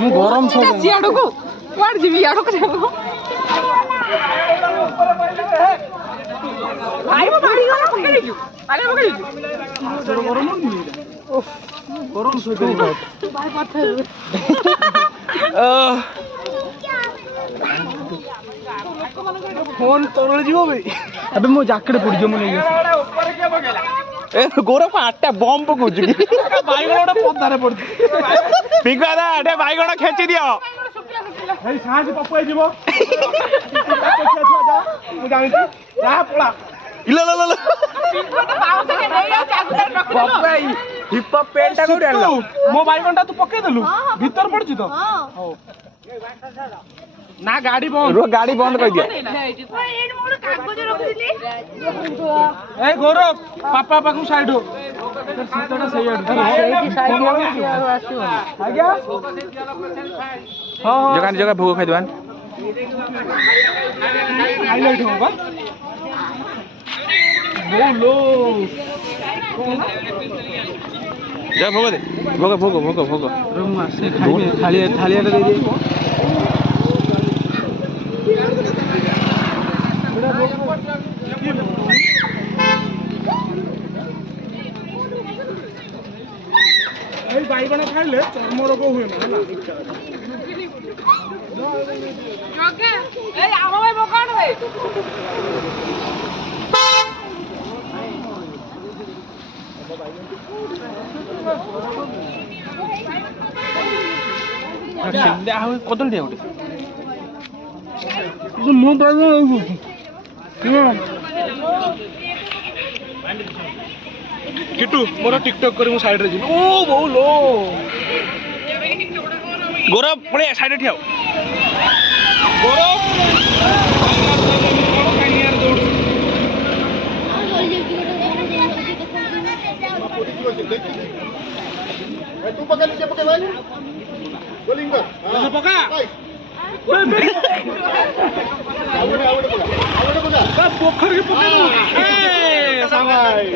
ମୁଁ ଗରମ ସବୁ ସିଆଡକୁ କୁଆଡେ ଯିବି ଇଆଡକୁ ଯାଉ ଭାଇ ମୋ ବାଡି ଗଲା ପକେଇ ଦେଇଛୁ ଆରେ ପକେଇ ଦେଇଛୁ ଗରମ ଗରମ ସହିତ ଭାଇ ପଥର फोन तोड़ जीव भाई अबे मो जैकेट पड़ जो मुझे ए गोरा आटा बम पकाउछु कि बाईगण पदारे पड़ पिंका दा एटे बाईगण खेची दियो भाई साज पपुए जीवो मु जानि जा पळा इला ला ला पिंका तो पाउस के नहीं आ चागुदार रख दो पपाई हिप हॉप पेंटा कोड आला मो बाईगण ता तू पके देलु भीतर पड़छि तो हो ना गाड़ी बंद गाड़ी बंद कर दिया ए गौरव पापा पाखु साइड हो सीटटा सही आडू आज्ञा हां जगह जगह भोग खाइ दवान हाईलाइट हो बा बोलो जा भोग दे भोग रूम से खाइबे थालिया दे दे बाईगण खाइले चर्म रोग हुए ना कदल दिया गोटे मो किटू मोर टिकटॉक करी मु साइड रे जी ओ बहु लो गौरव पड़े साइड रे ठियाओ गौरव तू पकड़ लीजिए पकड़ भाई बोलिंग कर हां पका आवड़े पोखर के पकड़ ए साबाई